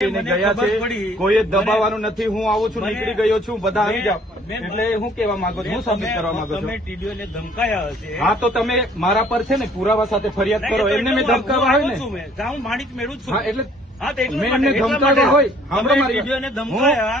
મને ગયા છે કોઈ દબાવવાનું નથી હું આવું છું નીકળી ગયો છું બધા આવી જાઓ. એટલે હું કેવા માંગુ છું હું સબમિટ કરવા માંગુ છું. ટીડીઓને ધમકાયા હશે. હા તો તમે મારા પર છે ને પુરાવા સાથે ફરિયાદ કરો એમને મેં ધમકાવા હું હોય ને. હું માણિક મેળવું જ છું. એટલે મેં એમને ધમકાવ્યા હોય. ધમકાયા.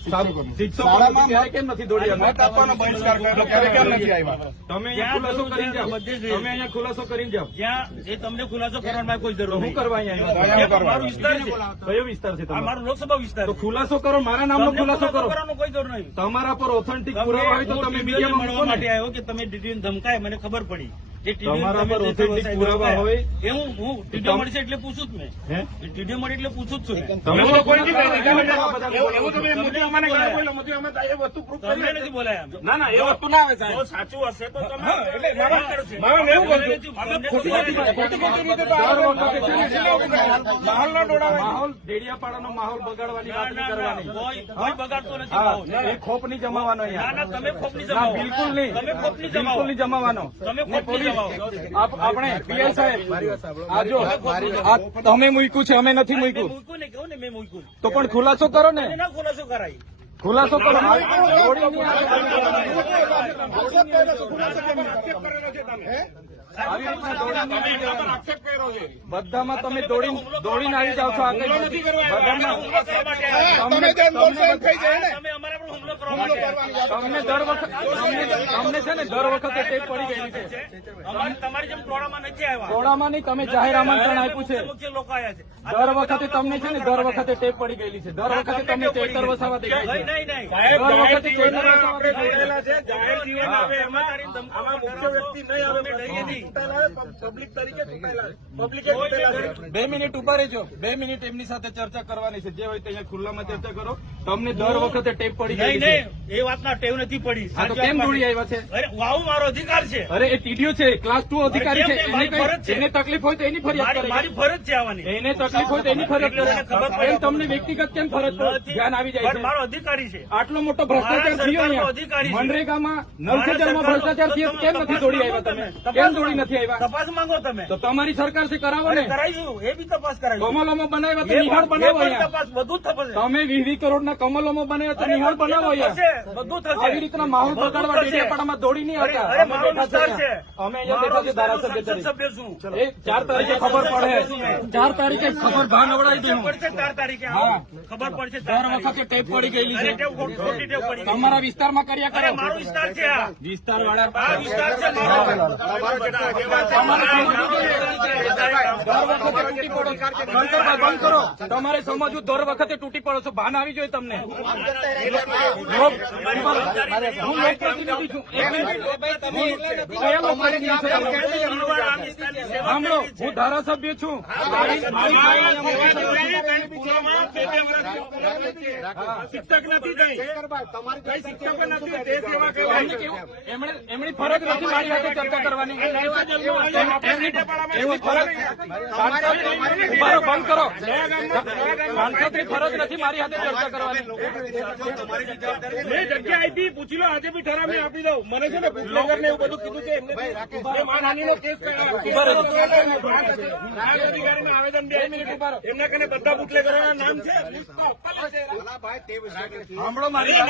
શિક્ષકો ત્યારે કેમ નથી દોડી તમે ખુલાસો કરીને જાઓ તમે અહીંયા ખુલાસો કરીને જાઓ. જ્યાં એ તમને ખુલાસો કરવાની કોઈ જરૂર હું કરવા અહીંયા મારો વિસ્તાર છે. કયો વિસ્તાર છે તમારો? મારો લોકસભા વિસ્તાર તો ખુલાસો કરો મારા નામનો ખુલાસો કરો. કોઈ જરૂર નહીં. તમારા પર ઓથેન્ટિક તમે- પુરાવા હોય તો તમે મીડિયામાં મળવા માટે આવ્યો કે તમે ટીડીઓને ધમકાય મને ખબર પડી. તમારા તમે પર જે પુરાવા હોય. એ હું હું ટીડીઓ મળશે એટલે પૂછું જ મેં ટીડીઓ મળે એટલે પૂછું જ છું તમે એવું તો કોઈ લોકો નથી ના કહેતા. બધા એવું- એવું તમે મોદી અમાને બોલો, મોદી અમે એ વસ્તુ proof કરી નથી બોલાયા ના ના એ વસ્તુ ના આવે સાહેબ. સાચું હશે તો તમે એટલે મારા- મારા એવું તમને કરશું. નથી- તમને ખોટી નથી ખોટી ખોટી ખોટી રીતે તો આ વખતે છે ને માહોલ ન માહોલ દેડિયાપાડાનો માહોલ બગાડવાની વાત નહીં કરવાની. કોઈ બગાડતો નથી એ ખોપ નહીં જમાવાનો અહીંયા. ના તમે ખોપ નહીં જમાવો. બિલકુલ નહીં. તમે ખોપની જમાવો. બિલકુલ નહીં જમાવાનો. તમે ને આપણે પીઆઈ સાહેબ આ જો આ તમે મૂક્યું છે અમે નથી મૂક્યું મૂક્યું કહું ને મેં મૂક્યું તો પણ ખુલાસો કરો ને ખુલાસો કરાય ખુલાસો કરો ખુલાસો બધામાં તમે દોડી દોડીને આવી જાઓ છો આગળ તમને દર વખત તમને છે ને દર વખતે ટેપ પડી ગયેલી છે. અમારે તમારી જેમ ટોળામાં નથી આવ્યા. ટોળામાં નહીં તમે જાહેર આમંત્રણ આપ્યું છે. લોકો આવ્યા છે. દર વખતે તમને છે ને દર વખતે ટેપ પડી ગયેલી છે. દર વખતે તમને ચેતર વસાવા દેખાય છે. દર જાહેર વખતે ચેતર વસાવા જોડેલા છે. જાહેર જીવન આવે એમાં મુખ્ય વ્યક્તિ નહીં આવે બે મિનિટ ઊભા રહેજો. બે મિનિટ એમની સાથે ચર્ચા કરવાની છે. જે હોય તે ખુલ્લામાં ચર્ચા કરો. તમને દર વખતે ટેપ પડી નહીં નહીં. એ વાતના ટેવ નથી પડી. તો કેમ દોડી આવ્યા છે? અરે વાવ મારો અધિકાર છે. અરે એ ટીડીઓ છે. ક્લાસ ટુ અધિકારી છે. એને તકલીફ હોય તો એની ફરિયાદ મારી ફરજ છે આવવાની. એને તકલીફ હોય તો એની ફરિયાદ કરે તમને વ્યક્તિગત કેમ ફરજ ધ્યાન આવી જાય છે. મારો અધિકારી છે. આટલો મોટો ભ્રષ્ટાચાર થયો. મનરેગામાં સરકારનો- ભ્રષ્ટાચાર થયો. કેમ નથી દોડી આવ્યા તમે. તમે. કેમ દોડી નથી આવ્યા. તપાસ માંગો તમે. તો તમારી સરકારથી કરાવો ને. કરાવીશું એ બી તપાસ કરાવીશું કમલોમાં બનાવ્યા તો નિહાળ બનાવો તપાસ બધું થશે તમે વીસ વીસ કરોડના કમલોમાં બનાવ્યા તો નિહાળ બનાવો બધું થશે. આવી રીતના માહોલ બગાડવા. ડેડિયાપાડામાં દોડી નહીં આવતા. અમે અહીંયા બેઠા છે ધારાસભ્ય તરીકે. છું. એ ચાર તારીખે ખબર પડે. ચાર તારીખે ખબર ભાન નવડાવી દઉં. ચાર તારીખે હા. ખબર પડશે દર વખતે ટેપ પડી ગયેલી છે. તમારા વિસ્તારમાં કર્યા કરે મારો વિસ્તાર છે વિસ્તાર વાળા વિસ્તાર છે મારો દર વખતે તૂટી પડો શંકરભાઈ બંધ કરો તમારે સમજવું દર વખતે તૂટી પડો છો ભાન આવી જોઈએ તમને હું લોકપ્રતિનિધિ છું? સાંભળો હું ધારાસભ્ય છું. શિક્ષક નથી શિક્ષક? એમણે એમની ફરજ નથી મારી સાથે ચર્ચા કરવાની ફરજ રહો, બંધ કરો. સાંસદની ફરજ નથી મારી હાથે ચર્ચા કરવાની. મેં જગ્યા આપી પૂછી લો આજે બી ઠરાવ આપી દઉં. મને છે ને ભૂખનગર ને એવું બધું કીધું છે એમને માનહાનિનો કેસ અધિકારીને આવેદન બે મિનિટ ઊભા. એમના કને બધા બુટલેગરોના નામ છે? સાંભળો મારી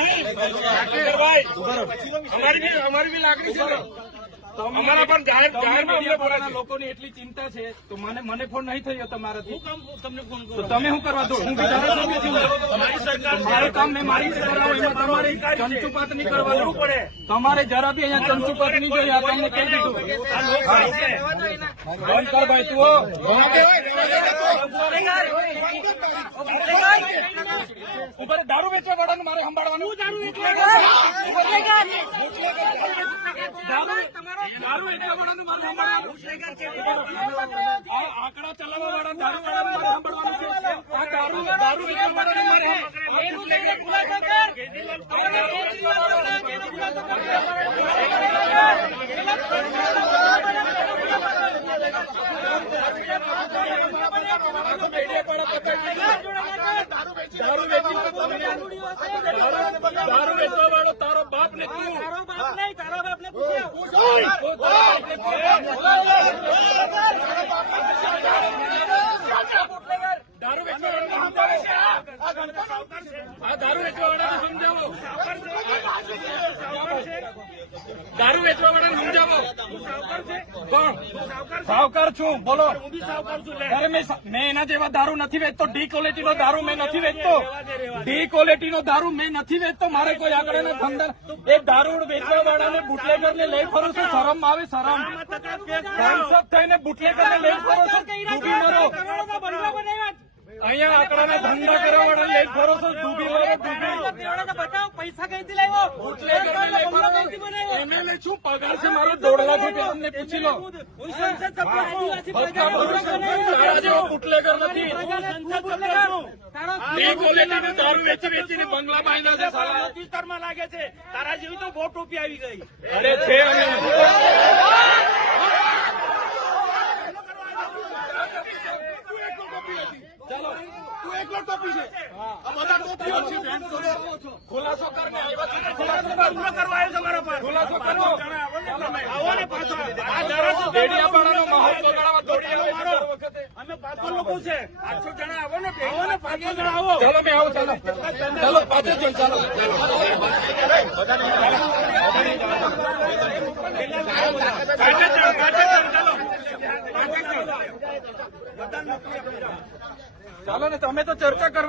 અમારી બી લાગણી છે. અમારા પણ જાહેર જાહેરમાં અમને મીડિયાવાળાના લોકોની એટલી ચિંતા છે તો મને મને ફોન નહીં થયો તમારાથી. તમને ફોન તો તમે શું કરવા દો? હું ધારાસભ્ય છું મારી સરકાર છે. કામ મેં મારી કરાવું એમાં તમારે ચંચુપાત નહીં કરવાનું પડે. તમારે જરા બી અહીંયા ચંચુપાત નહીં જોઈએ આ તમને કહી દીધું. બંધ કર ભાઈ તું. ઉપર દારૂ વેચવા વાળાનું મારે સંભાળવાનું. દારૂ આંકડા ચલાવવા વાળા દારૂ વાળાનું મારે સંભાળવાનું છે. દારૂ દારૂ વેચવા વાળાનું મારે દારૂ વેચી દારૂ વેચવા વાળો તારો બાપ ને તું તારો બાપ નહીં તારા બાપને પૂછ્યો તું તારા બાપને દારૂ વેચવા વાળાને સમજાવો આ દારૂ વેચવા વાળાને સમજાવો દારૂ વેચવા સમજાવો સાવકાર છું. બોલો. અરે મેં મેં એના જેવા દારૂ નથી વેચતો ડી ક્વોલિટી નો દારૂ મેં નથી વેચતો. ડી ક્વોલિટી નો દારૂ મેં નથી વેચતો. મારે કોઈ આગળ ધંધા એ દારૂ વેચવા વાળાને બુટલેગર ને લઈ ફરું છું શરમ આવે શરમ. સાંસદ થઈને બુટલેગર ને લઈ ફરો છો ડૂબી મરો. અહીંયા આંકડાના ધંધા કરવા વાળા લઈ ફરો છો ડૂબી મરો ડૂબી. પૈસા કઈથી લાવ્યો એમએલએ શું પગાર છે મારો? દોઢ લાખ રૂપિયા તમને પૂછી લો. હું સંસદ સભ્ય છું. બુટલેગર નથી. સંસદ સભ્ય છું. તારો ડી ક્વોલિટી નો દારૂ વેચી વેચીને બંગલા બાંધ્યા છે સાલા. વિસ્તારમાં લાગે છે. તારા જેવી તો બહુ ટોપી આવી ગઈ. અરે છે અમે તું એકલો ટોપી છે આ બધા ટોપીઓ છે બેન ખુલાસો કરીને આવ્યા છે તો ખુલાસો પૂરો કરવા આવ્યો તમારા પર ખુલાસો કરવો આવો ને પાછો. આ ધારાસભ્ય ડેડિયાપાડાનો માહોલ બગાડવા દોડી આવે છે દર વખતે અમે પાંચસો લોકો છે. પાંચસો જણા આવો ને આવો ને પાંચસો જણા આવો. ચાલો મેં આવું ચાલો. ચાલો પાછળ જણ ચાલો. ચાલો. ને તમે તો ચર્ચા કરવા